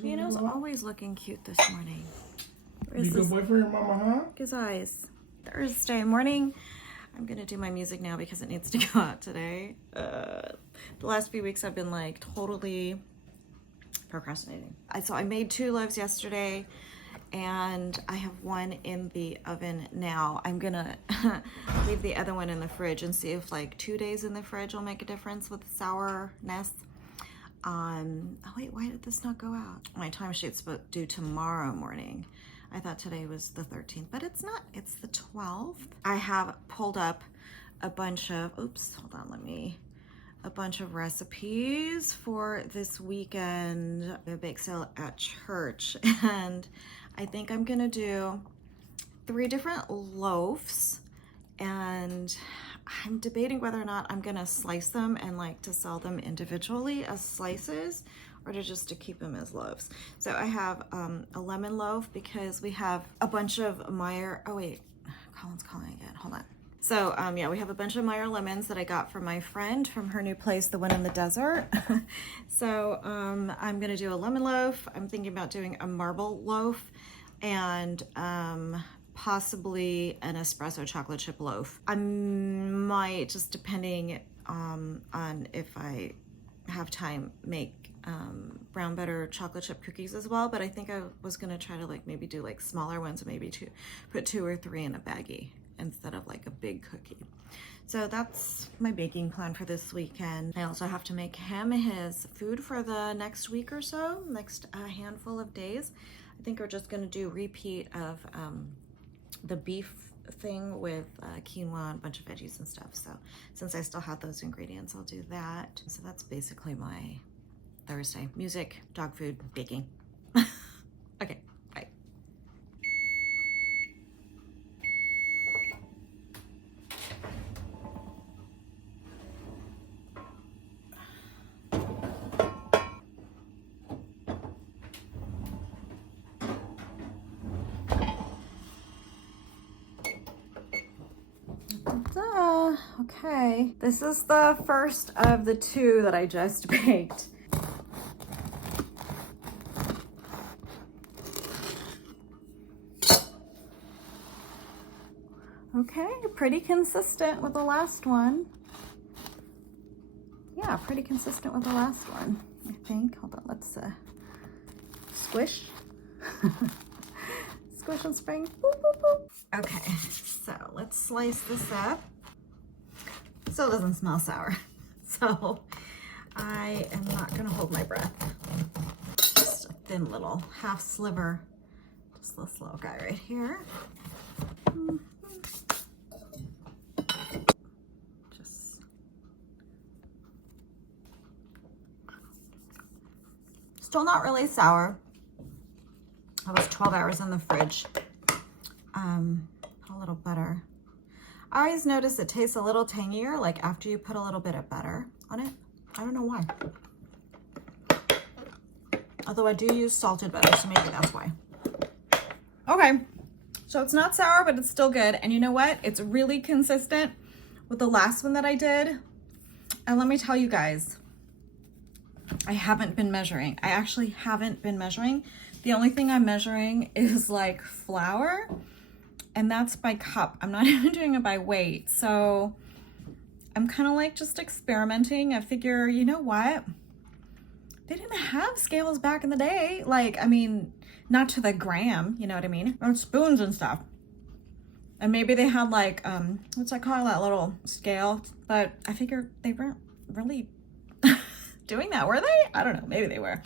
Gino's always looking cute this morning. Be a good boy for your mama, huh? His eyes. Thursday morning. I'm gonna do my music now because it needs to go out today. The last few weeks I've been like totally procrastinating. So I made 2 loaves yesterday and I have one in the oven now. I'm gonna leave the other one in the fridge and see if like 2 days in the fridge will make a difference with sourness. Oh wait, why did this not go out? My timesheet's due tomorrow morning. I thought today was the 13th, but it's not, it's the 12th. I have pulled up a bunch of, a bunch of recipes for this weekend, a bake sale at church. And I think I'm gonna do 3 different loaves, and I'm debating whether or not I'm gonna slice them and like to sell them individually as slices or to keep them as loaves. So I have a lemon loaf because we have a bunch of Meyer, oh wait, Colin's calling again, hold on. So yeah, we have a bunch of Meyer lemons that I got from my friend from her new place, the one in the desert. So I'm gonna do a lemon loaf. I'm thinking about doing a marble loaf and possibly an espresso chocolate chip loaf. I might, just depending on if I have time, make brown butter chocolate chip cookies as well, but I think I was gonna try to like maybe do like smaller ones, maybe put 2 or 3 in a baggie instead of like a big cookie. So that's my baking plan for this weekend. I also have to make him his food for the next week or so, next handful of days. I think we're just gonna do repeat of the beef thing with quinoa and a bunch of veggies and stuff. So since I still have those ingredients, I'll do that. So that's basically my Thursday. Music, dog food, baking. Okay, bye. Okay, this is the first of the 2 that I just baked. Okay, pretty consistent with the last one. Yeah, pretty consistent with the last one, I think. Hold on, let's squish. Squish and spring. Boop, boop, boop. Okay, so let's slice this up. Still doesn't smell sour. So I am not gonna hold my breath. Just a thin little half sliver. Just this little guy right here. Just still not really sour. I was 12 hours in the fridge. A little butter. I always notice it tastes a little tangier, like after you put a little bit of butter on it. I don't know why. Although I do use salted butter, so maybe that's why. Okay, so it's not sour, but it's still good. And you know what? It's really consistent with the last one that I did. And let me tell you guys, I haven't been measuring. I actually haven't been measuring. The only thing I'm measuring is like flour, and that's by cup. I'm not even doing it by weight. So I'm kind of like just experimenting. I figure, you know what? They didn't have scales back in the day. Like, I mean, not to the gram, you know what I mean? Or spoons and stuff. And maybe they had like, what's I call that little scale? But I figure they weren't really doing that, were they? I don't know, maybe they were.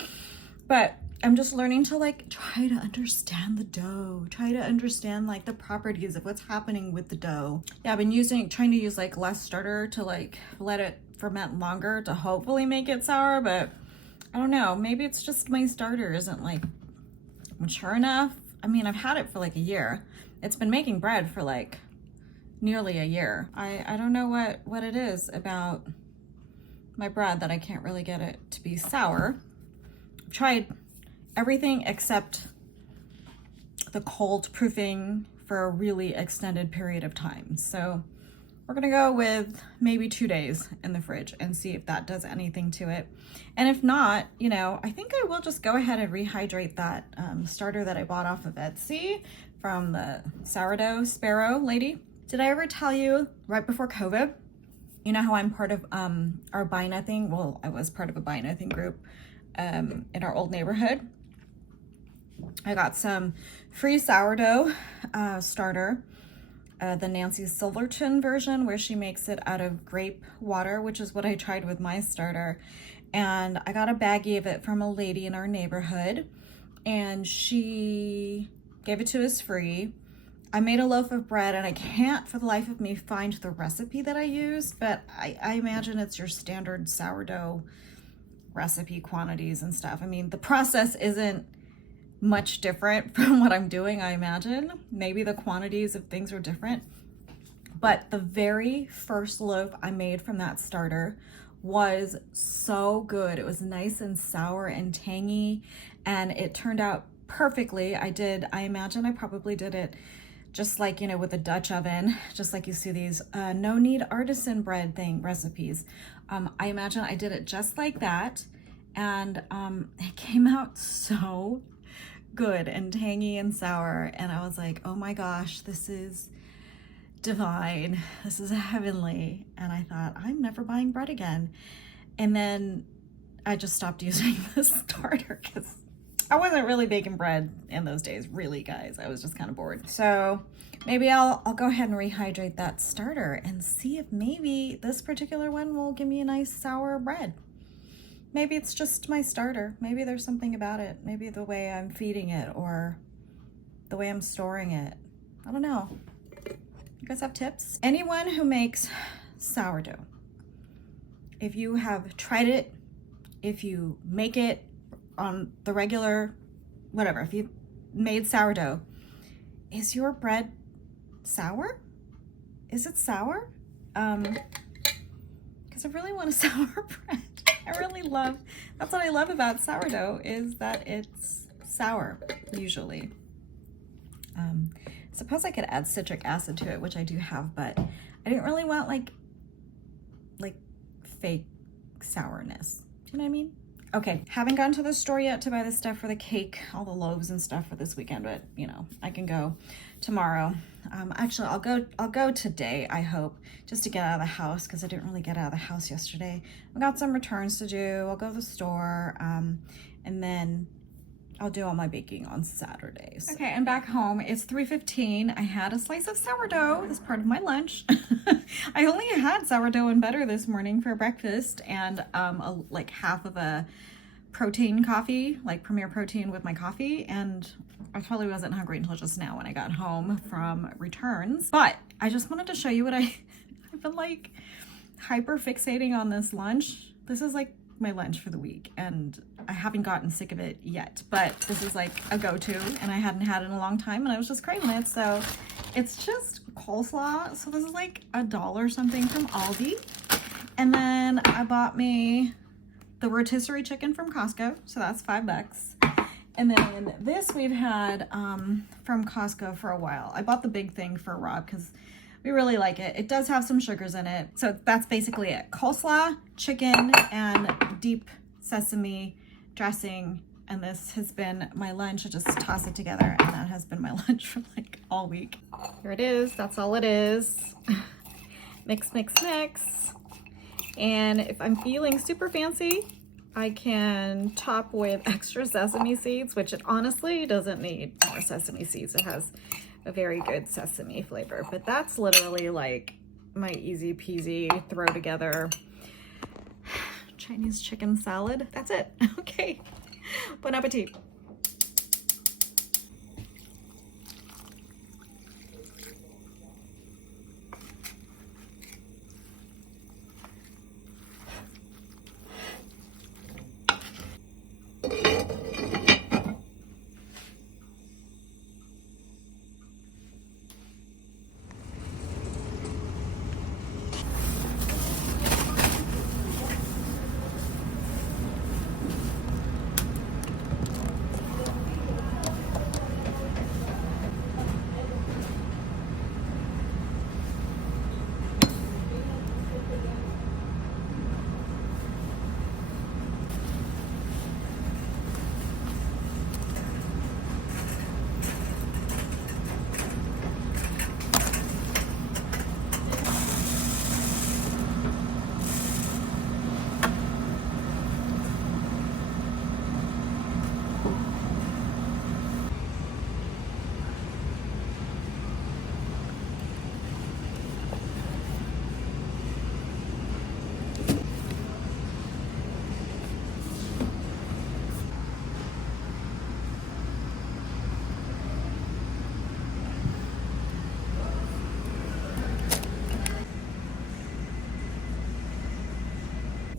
But I'm just learning to like try to understand the dough, try to understand like the properties of what's happening with the dough. Yeah, I've been trying to use like less starter to like let it ferment longer to hopefully make it sour, but I don't know, maybe it's just my starter isn't like mature enough. I mean, I've had it for like a year. It's been making bread for like nearly a year. I don't know what it is about my bread that I can't really get it to be sour. I've tried everything except the cold proofing for a really extended period of time. So we're gonna go with maybe 2 days in the fridge and see if that does anything to it. And if not, you know, I think I will just go ahead and rehydrate that starter that I bought off of Etsy from the sourdough sparrow lady. Did I ever tell you right before COVID, you know how I'm part of our Buy Nothing? Well, I was part of a Buy Nothing group in our old neighborhood. I got some free sourdough starter, the Nancy Silverton version, where she makes it out of grape water, which is what I tried with my starter. And I got a baggie of it from a lady in our neighborhood, and she gave it to us free. I made a loaf of bread, and I can't for the life of me find the recipe that I used, but I imagine it's your standard sourdough recipe quantities and stuff. I mean, the process isn't much different from what I'm doing, I imagine. Maybe the quantities of things are different, but the very first loaf I made from that starter was so good. It was nice and sour and tangy, and it turned out perfectly. I imagine I probably did it just like, you know, with a Dutch oven, just like you see these no knead artisan bread recipes. I imagine I did it just like that, and it came out so good and tangy and sour, and I was like, oh my gosh, this is divine, this is heavenly. And I thought, I'm never buying bread again. And then I just stopped using the starter because I wasn't really baking bread in those days, really, guys. I was just kind of bored. So maybe I'll go ahead and rehydrate that starter and see if maybe this particular one will give me a nice sour bread. Maybe it's just my starter. Maybe there's something about it. Maybe the way I'm feeding it or the way I'm storing it. I don't know. You guys have tips? Anyone who makes sourdough, if you have tried it, if you make it on the regular, whatever, if you made sourdough, is your bread sour? Is it sour? Because I really want a sour bread. That's what I love about sourdough, is that it's sour, usually. Suppose I could add citric acid to it, which I do have, but I didn't really want like fake sourness. Do you know what I mean? Okay, haven't gone to the store yet to buy the stuff for the cake, all the loaves and stuff for this weekend, but you know, I can go tomorrow. Actually, I'll go today, I hope, just to get out of the house, because I didn't really get out of the house yesterday. I've got some returns to do. I'll go to the store, and then I'll do all my baking on Saturdays. Okay, I'm back home. It's 3:15. I had a slice of sourdough as part of my lunch. I only had sourdough and butter this morning for breakfast, and like half of a protein coffee, like Premier Protein with my coffee, and I probably wasn't hungry until just now when I got home from returns. But I just wanted to show you what I've been like hyper fixating on this lunch. This is like my lunch for the week, and I haven't gotten sick of it yet, but this is like a go-to, and I hadn't had it in a long time, and I was just craving it. So it's just coleslaw. So this is like $1 something from Aldi, and then I bought me the rotisserie chicken from Costco, so that's $5. And then this we've had from Costco for a while. I bought the big thing for Rob because we really like it. It does have some sugars in it. So that's basically it. Coleslaw, chicken, and deep sesame dressing. And this has been my lunch. I just toss it together, and that has been my lunch for like all week. Here it is. That's all it is. Mix, mix, mix. And if I'm feeling super fancy, I can top with extra sesame seeds, which it honestly doesn't need more sesame seeds. It has a very good sesame flavor, but that's literally like my easy peasy throw together Chinese chicken salad. That's it. Okay. Bon appetit.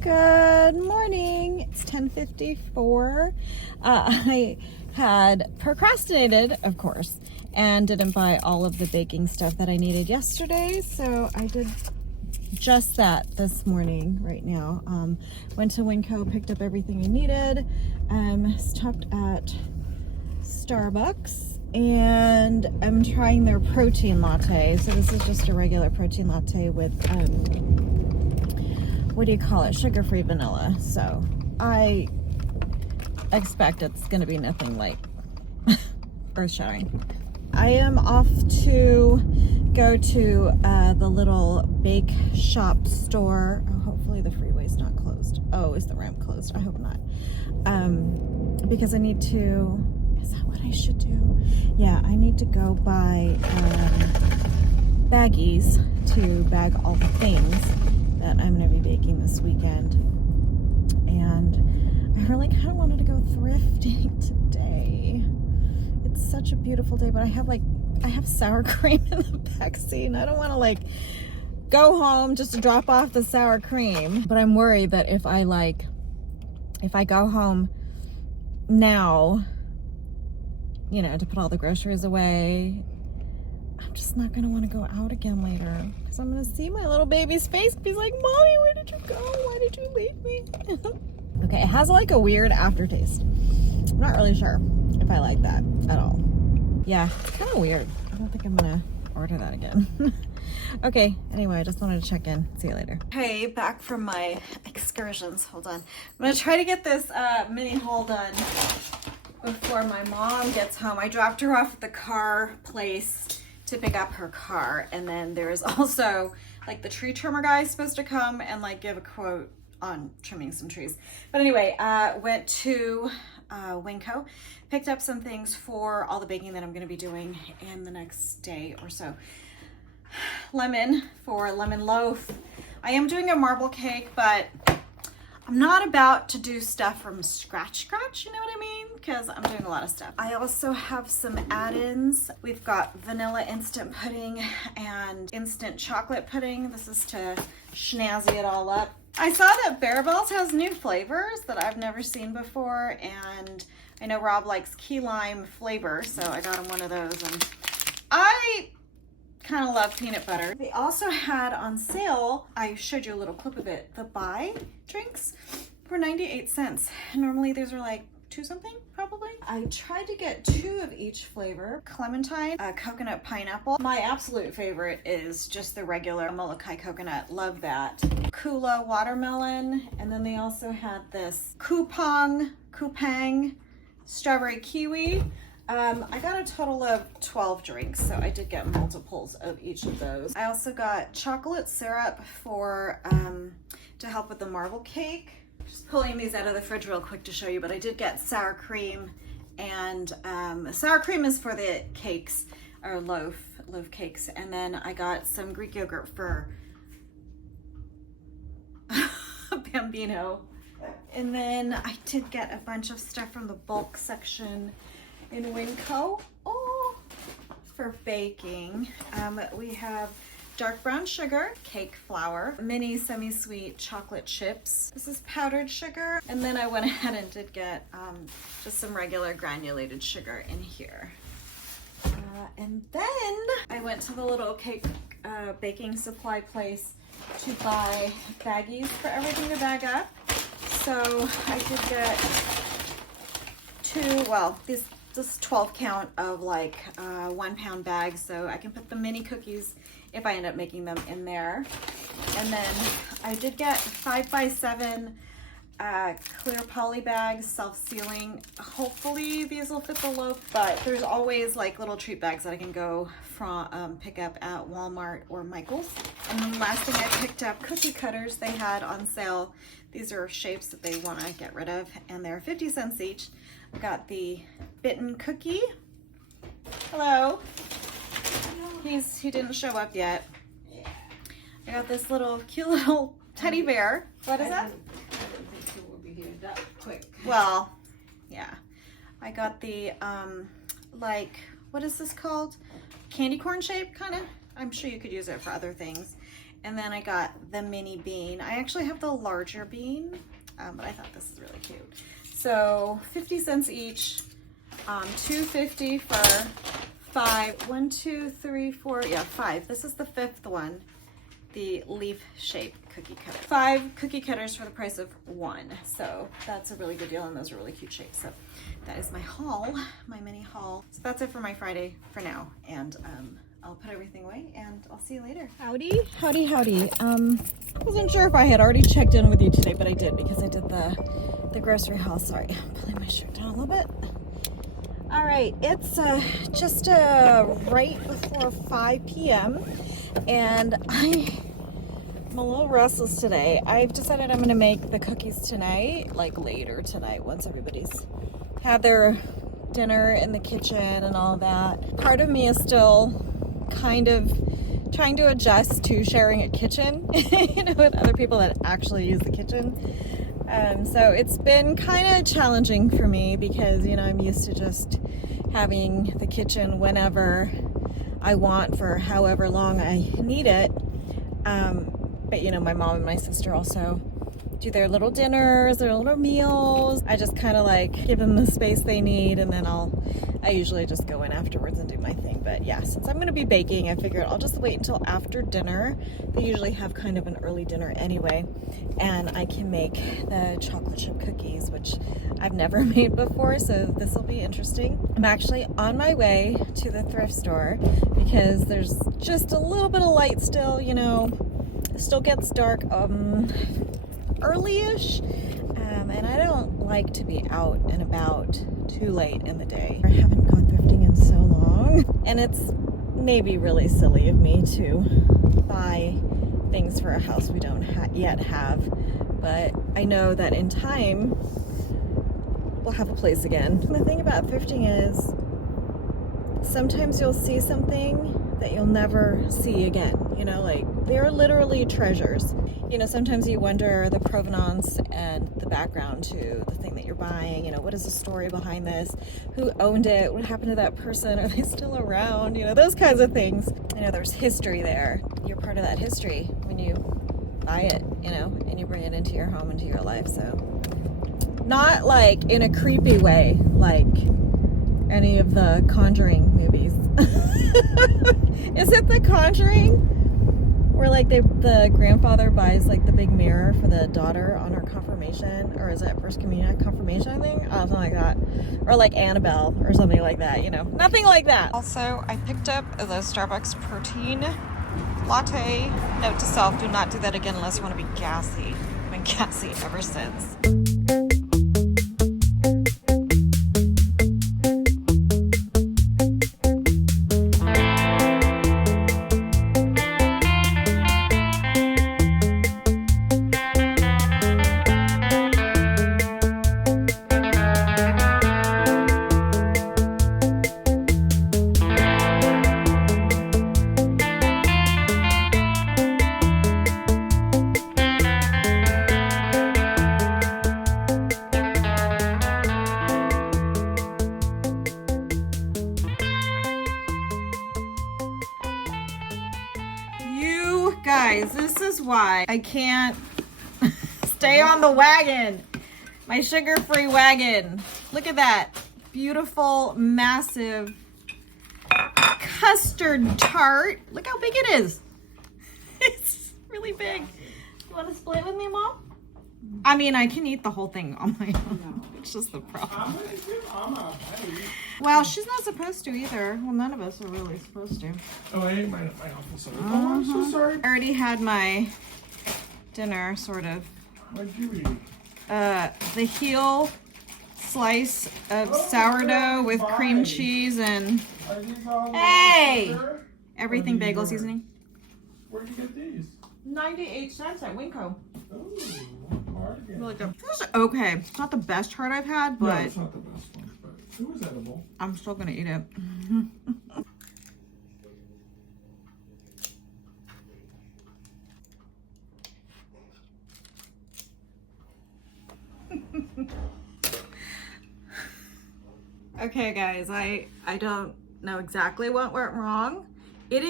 Good morning. It's 10:54. I had procrastinated, of course, and didn't buy all of the baking stuff that I needed yesterday, so I did just that this morning right now. Went to Winco, picked up everything I needed, stopped at Starbucks, and I'm trying their protein latte. So this is just a regular protein latte with what do you call it, sugar-free vanilla. So I expect it's gonna be nothing like earth-shattering. I am off to go to the little bake shop store. Oh, hopefully the freeway's not closed. Oh, is the ramp closed? I hope not. Because I need to, is that what I should do? Yeah, I need to go buy baggies to bag all the things that I'm gonna be baking this weekend. And I really kind of wanted to go thrifting today. It's such a beautiful day, but I have sour cream in the back seat, and I don't want to go home just to drop off the sour cream. But I'm worried that if I go home now, to put all the groceries away, I'm just not gonna want to go out again later, because I'm gonna see my little baby's face and be like, "Mommy, where did you go? Why did you leave me?" Okay, it has a weird aftertaste. I'm not really sure if I like that at all. Yeah, it's kind of weird. I don't think I'm gonna order that again. Okay, anyway, I just wanted to check in. See you later. Hey, back from my excursions. Hold on. I'm gonna try to get this mini haul done before my mom gets home. I dropped her off at the car place to pick up her car, and then there's also the tree trimmer guy is supposed to come and give a quote on trimming some trees. But anyway, went to Winco, picked up some things for all the baking that I'm going to be doing in the next day or so. Lemon for lemon loaf. I am doing a marble cake, but I'm not about to do stuff from scratch, you know what I mean? Because I'm doing a lot of stuff. I also have some add-ins. We've got vanilla instant pudding and instant chocolate pudding. This is to schnazzy it all up. I saw that Barabells has new flavors that I've never seen before, and I know Rob likes key lime flavor, so I got him one of those, and I kind of love peanut butter. They also had on sale, I showed you a little clip of it, the buy drinks for 98 cents. Normally these are $2 something probably. I tried to get 2 of each flavor. Clementine, coconut pineapple. My absolute favorite is just the regular Molokai coconut. Love that. Kula watermelon. And then they also had this Kupang strawberry kiwi. I got a total of 12 drinks, so I did get multiples of each of those. I also got chocolate syrup for to help with the marble cake. Just pulling these out of the fridge real quick to show you, but I did get sour cream, and sour cream is for the cakes, or loaf cakes, and then I got some Greek yogurt for Bambino. And then I did get a bunch of stuff from the bulk section in Winco for baking. We have dark brown sugar, cake flour, mini semi-sweet chocolate chips. This is powdered sugar. And then I went ahead and did get just some regular granulated sugar in here. And then I went to the little cake baking supply place to buy baggies for everything to bag up. So I did get 2, this 12 count of 1 pound bags, so I can put the mini cookies if I end up making them in there. And then I did get 5x7 clear poly bags, self-sealing. Hopefully these will fit the loaf, but there's always little treat bags that I can go from pick up at Walmart or Michael's. And then the last thing I picked up, cookie cutters they had on sale. These are shapes that they want to get rid of, and they're 50 cents each. I got the bitten cookie. Hello. He didn't show up yet. Yeah. I got this cute little teddy bear. What is that? I didn't think you would be here that quick. Well, yeah. I got the what is this called? Candy corn shape, kind of. I'm sure you could use it for other things. And then I got the mini bean. I actually have the larger bean, but I thought this is really cute. So 50 cents each, $2.50 for 5. 1, 2, 3, 4, yeah, 5. This is the 5th one, the leaf shape cookie cutter. 5 cookie cutters for the price of 1. So that's a really good deal, and those are really cute shapes. So that is my haul, my mini haul. So that's it for my Friday for now. And I'll put everything away and I'll see you later. Howdy, howdy, howdy. I wasn't sure if I had already checked in with you today, but I did because I did the grocery haul. Sorry, I'm pulling my shirt down a little bit. All right, it's just right before 5 p.m. and I'm a little restless today. I've decided I'm gonna make the cookies tonight, like later tonight, once everybody's had their dinner in the kitchen and all that. Part of me is still kind of trying to adjust to sharing a kitchen, you know, with other people that actually use the kitchen. So it's been kind of challenging for me because, you know, I'm used to just having the kitchen whenever I want for however long I need it. But, you know, my mom and my sister also do their little dinners, their little meals. I just kind of like give them the space they need, and then I usually just go in afterwards and do my thing. But yeah, since I'm gonna be baking, I figured I'll just wait until after dinner. They usually have kind of an early dinner anyway, and I can make the chocolate chip cookies, which I've never made before, so this will be interesting. I'm actually on my way to the thrift store because there's just a little bit of light still, you know, it still gets dark early-ish, and I don't like to be out and about too late in the day. I haven't gone thrifting in so long, and it's maybe really silly of me to buy things for a house we don't yet have, but I know that in time we'll have a place again. The thing about thrifting is sometimes you'll see something that you'll never see again, you know, like they're literally treasures. You know, sometimes you wonder the provenance and the background to the thing that you're buying. You know, what is the story behind this? Who owned it? What happened to that person? Are they still around? You know, those kinds of things. You know, there's history there. You're part of that history when you buy it, you know, and you bring it into your home, into your life. So not like in a creepy way, like any of the Conjuring movies. Is it The Conjuring? Where like the grandfather buys like the big mirror for the daughter on her confirmation, or is it first communion confirmation thing? Oh, something like that. Or like Annabelle or something like that, you know. Nothing like that. Also, I picked up the Starbucks protein latte. Note to self, do not do that again unless you want to be gassy. I've been gassy ever since. Guys, this is why I can't stay on the wagon. My sugar-free wagon. Look at that. Beautiful, massive custard tart. Look how big it is. It's really big. You want to split with me, Mom? I mean, I can eat the whole thing on my own. No. It's just the problem. Well, she's not supposed to either. Well, none of us are really supposed to. Oh, I ate my apple. Oh, I'm so sorry. I already had my dinner, sort of. What'd you eat? The heel slice of sourdough with cream cheese and everything bagel seasoning. Where'd you get these? 98 cents at Winco. Ooh, hard again. Really good. This is okay. It's not the best tart I've had, but no, it's not the best one, but it was edible. I'm still gonna eat it. Okay, guys, I don't know exactly what went wrong. It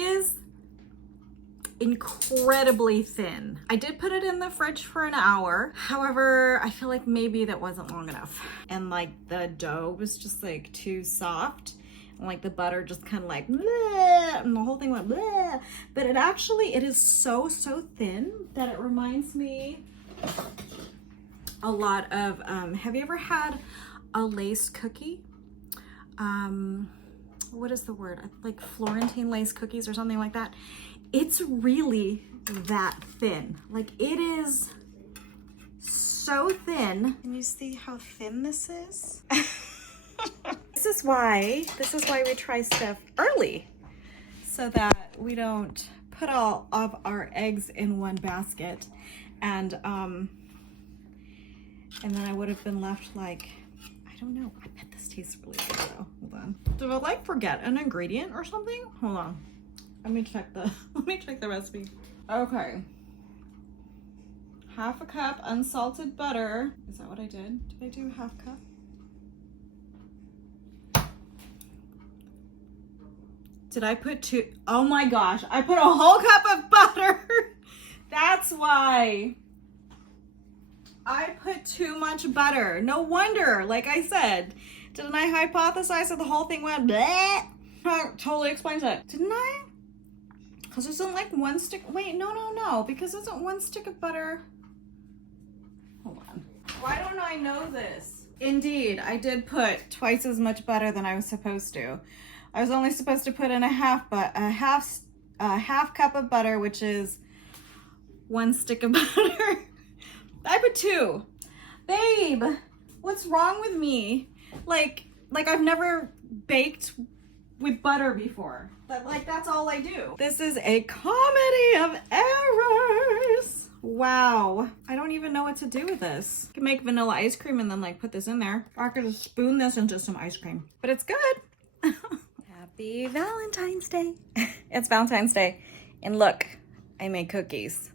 incredibly thin. I did put it in the fridge for an hour. However, I feel like maybe that wasn't long enough. And like the dough was just like too soft. And like the butter just kind of like, bleh, and the whole thing went bleh. But it is so thin that it reminds me a lot of, have you ever had a lace cookie? What is the word? Like Florentine lace cookies or something like that. It's really that thin. Like it is so thin. Can you see how thin this is? This is why we try stuff early, so that we don't put all of our eggs in one basket, and then I would have been left like, I don't know. I bet this tastes really good though. Hold on. Did I like forget an ingredient or something? Hold on. Let me check the recipe. Okay. 1/2 cup unsalted butter. Is that what I did? Did I do 1/2 cup? Did I put 2? Oh my gosh, I put a whole cup of butter. That's why. I put too much butter. No wonder, like I said. Didn't I hypothesize that the whole thing went bleh? That totally explains it. Didn't I? Because isn't like one stick, wait, no, because isn't one stick of butter, hold on. Why don't I know this? Indeed, I did put twice as much butter than I was supposed to. I was only supposed to put in a half cup of butter, which is 1 stick of butter. I put 2. Babe, what's wrong with me? Like I've never baked with butter before. But like that's all I do. This is a comedy of errors. Wow. I don't even know what to do with this. I can make vanilla ice cream and then like put this in there. Or I could just spoon this into some ice cream. But it's good. Happy Valentine's Day. It's Valentine's Day. And look, I made cookies.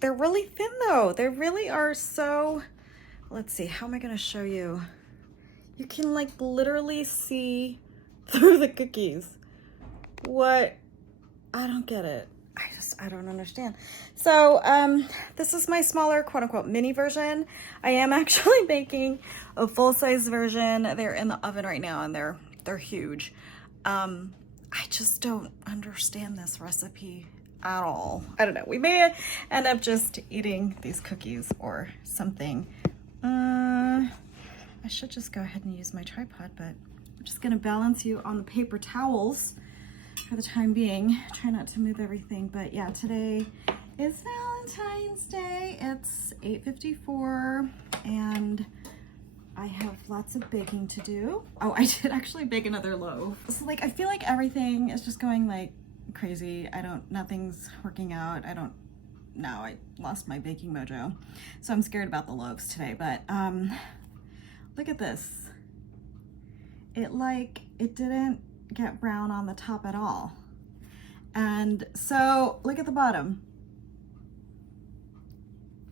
They're really thin though. They really are so, let's see, how am I gonna show you? You can like literally see through the cookies. What? I don't get it. I don't understand. So this is my smaller quote unquote mini version. I am actually baking a full-size version. They're in the oven right now and they're huge. I just don't understand this recipe at all. I don't know. We may end up just eating these cookies or something. I should just go ahead and use my tripod, but I'm just gonna balance you on the paper towels for the time being. Try not to move everything, but yeah, today is Valentine's Day. It's 8:54 and I have lots of baking to do. Oh, I did actually bake another loaf. So like, I feel like everything is just going like crazy. Nothing's working out. I lost my baking mojo. So I'm scared about the loaves today, but look at this. It didn't get brown on the top at all. And so look at the bottom.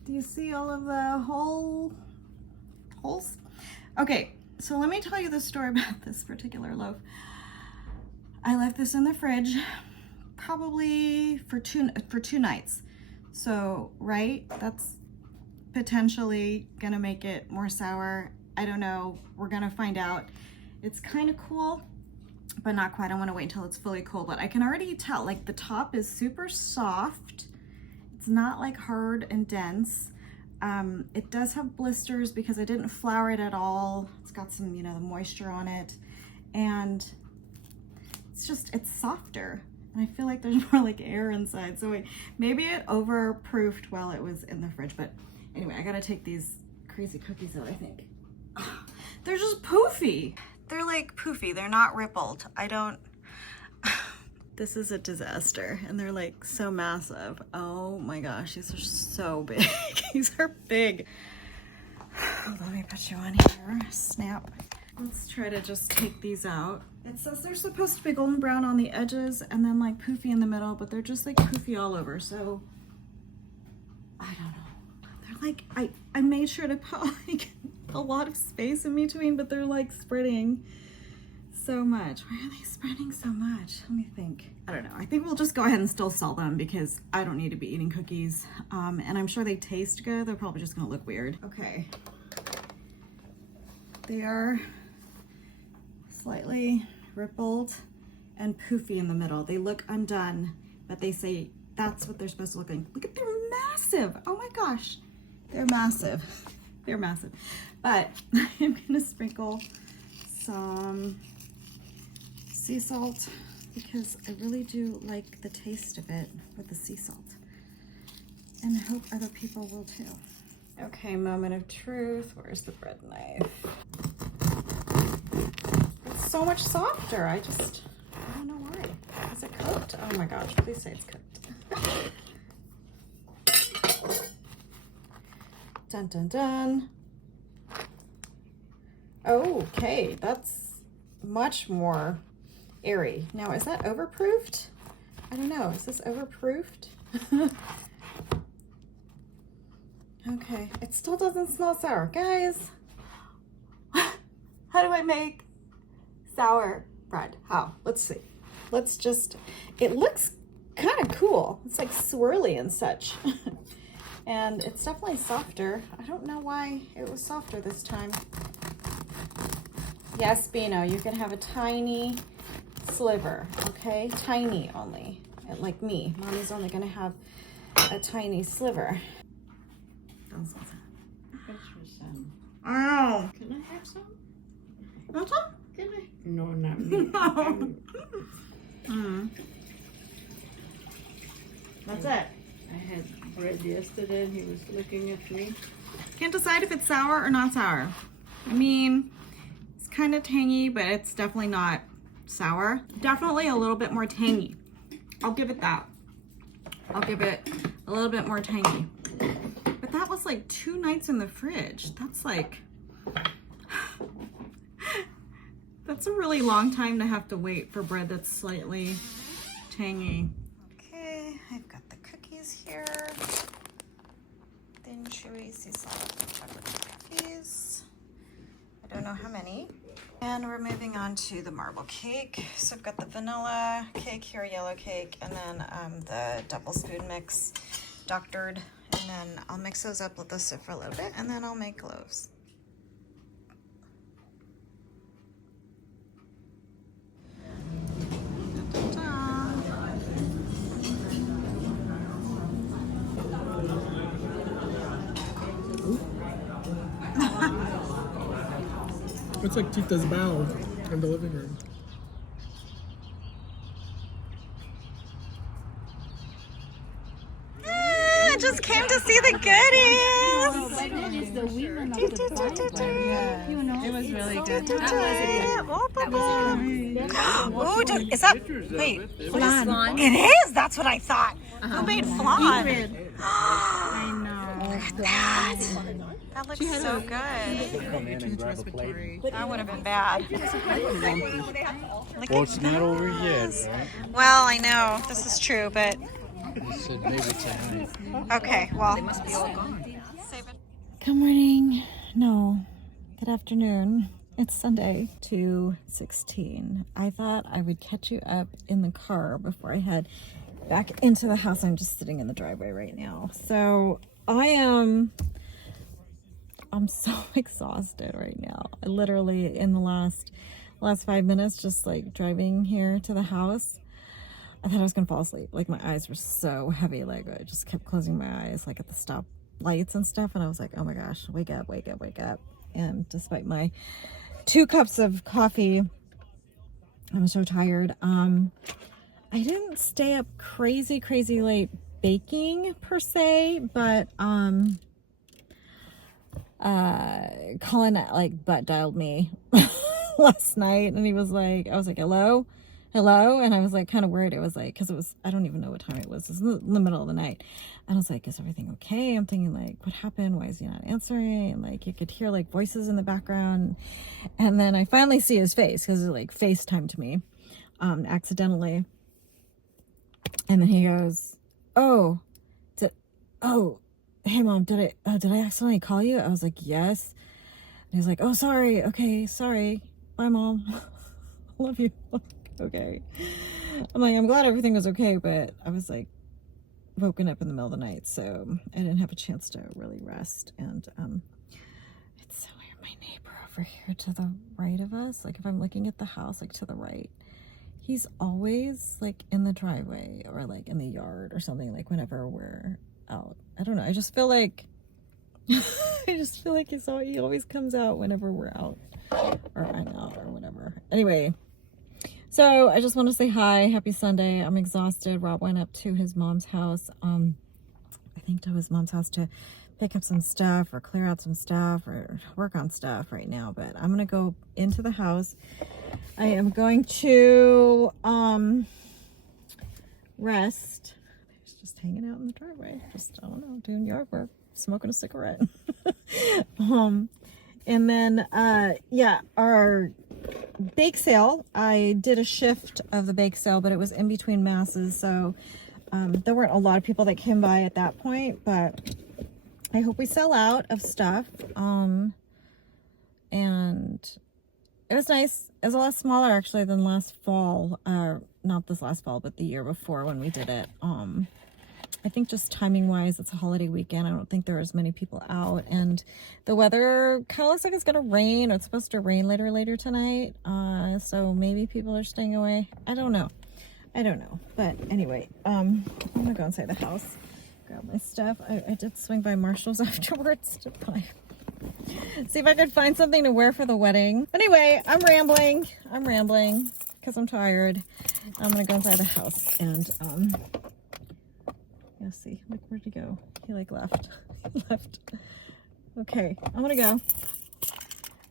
Do you see all of the holes? Okay, so let me tell you the story about this particular loaf. I left this in the fridge probably for two nights. So, right, that's potentially gonna make it more sour. I don't know, we're gonna find out. It's kind of cool, but not quite. I want to wait until it's fully cool, but I can already tell like the top is super soft. It's not like hard and dense. It does have blisters because I didn't flour it at all. It's got some, the moisture on it, and it's softer. And I feel like there's more like air inside. So maybe it overproofed while it was in the fridge. But anyway, I gotta take these crazy cookies out, I think. They're just poofy. They're like poofy, they're not rippled. This is a disaster. And they're like so massive. Oh my gosh, these are so big. These are big. Oh, let me put you on here, snap. Let's try to just take these out. It says they're supposed to be golden brown on the edges and then like poofy in the middle, but they're just like poofy all over. So I don't know. They're like, I made sure to put like a lot of space in between, but they're like spreading so much. Why are they spreading so much? Let me think. I don't know. I think we'll just go ahead and still sell them because I don't need to be eating cookies. And I'm sure they taste good. They're probably just gonna look weird. Okay. They are slightly rippled and poofy in the middle. They look undone, but they say that's what they're supposed to look like. Look at, they're massive. Oh my gosh. They're massive. They're massive. But I'm gonna sprinkle some sea salt because I really do like the taste of it with the sea salt. And I hope other people will too. Okay, moment of truth. Where's the bread knife? It's so much softer. I don't know why. Is it cooked? Oh my gosh, please say it's cooked. Dun dun dun. Okay, that's much more airy. Now, is that overproofed? I don't know. Is this overproofed? Okay, it still doesn't smell sour. Guys, how do I make sour bread? How? Let's see. Let's just, it looks kind of cool. It's like swirly and such. And it's definitely softer. I don't know why it was softer this time. Yes, Bino, you can have a tiny sliver, okay? Tiny only, like me. Mommy's only gonna have a tiny sliver. Don't smell that. Thanks for some. I know. Can I have some? Want some? Can I? No, not me. That's it. I had bread yesterday and he was looking at me. Can't decide if it's sour or not sour. I mean, it's kind of tangy, but it's definitely not sour. Definitely a little bit more tangy. I'll give it that. I'll give it a little bit more tangy. But that was like 2 nights in the fridge. That's like, that's a really long time to have to wait for bread that's slightly tangy. Okay, I've got the cookies here. Thin, chewy, sea salt, chocolate cookies. I don't know how many. And we're moving on to the marble cake. So I've got the vanilla cake here, yellow cake, and then the double spoon mix, doctored. And then I'll mix those up, let those sit for a little bit, and then I'll make loaves. It's like Tita's bow in the living room. I just came to see the goodies. It's the women of the Bible. You know, It was really good. That Is that, wait, flan? It is, that's what I thought. Who made flan? I know. That looks so good. That would have been bad. Well, it's not over yet. Well, I know, this is true, but I said maybe tonight. okay, well. They must be all gone. Good morning. No, good afternoon. It's Sunday, 2:16. I thought I would catch you up in the car before I head back into the house. I'm just sitting in the driveway right now. So I'm so exhausted right now. I literally in the last 5 minutes, just like driving here to the house, I thought I was gonna fall asleep. Like my eyes were so heavy. Like I just kept closing my eyes like at the stop lights and stuff. And I was like, oh my gosh, wake up, wake up, wake up. And despite my 2 cups of coffee, I'm so tired. I didn't stay up crazy late baking per se, but Colin like butt dialed me last night, and he was like, I was like, hello, and I was like kind of worried. It was like, because it was, I don't even know what time it was. It was in the middle of the night, and I was like, is everything okay? I'm thinking like, what happened? Why is he not answering? And like you could hear like voices in the background, and then I finally see his face because it like FaceTimed me accidentally, and then he goes, oh, hey mom, did I accidentally call you? I was like, yes. And he's like, oh, sorry. Okay, sorry. Bye, mom. love you. Okay. I'm like, I'm glad everything was okay, but I was like woken up in the middle of the night, so I didn't have a chance to really rest. And it's so weird. My neighbor over here to the right of us, like if I'm looking at the house, like to the right, he's always like in the driveway or like in the yard or something, like whenever we're out. I don't know. I just feel like he always comes out whenever we're out or I'm out or whatever. Anyway, so I just want to say hi. Happy Sunday. I'm exhausted. Rob went up to his mom's house. I think to his mom's house to pick up some stuff or clear out some stuff or work on stuff right now. But I'm going to go into the house. I am going to rest. He's just hanging out in the driveway. Just, I don't know, doing yard work, smoking a cigarette. And then, yeah, our bake sale, I did a shift of the bake sale, but it was in between masses, so there weren't a lot of people that came by at that point, but I hope we sell out of stuff. And it was nice. It was a lot smaller actually than last fall, not this last fall, but the year before when we did it. I think just timing wise, it's a holiday weekend. I don't think there are as many people out, and the weather kind of looks like it's gonna rain. It's supposed to rain later tonight, so maybe people are staying away. I don't know, but anyway, I'm gonna go inside the house, grab my stuff. I did swing by Marshall's afterwards to see if I could find something to wear for the wedding. Anyway, I'm rambling because I'm tired. I'm gonna go inside the house and yeah, see, like, where'd he go? He like left. He left. Okay, I'm gonna go.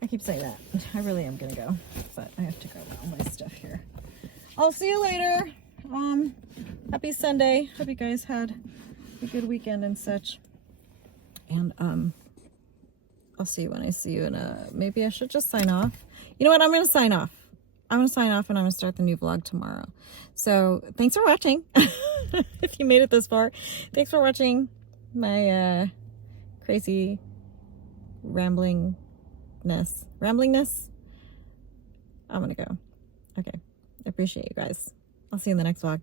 I keep saying that. I really am gonna go, but I have to grab all my stuff here. I'll see you later. Happy Sunday. Hope you guys had a good weekend and such. And I'll see you when I see you. And maybe I should just sign off. You know what? I'm gonna sign off. I'm going to sign off and I'm going to start the new vlog tomorrow. So thanks for watching. If you made it this far, thanks for watching my crazy ramblingness. I'm going to go. Okay. I appreciate you guys. I'll see you in the next vlog.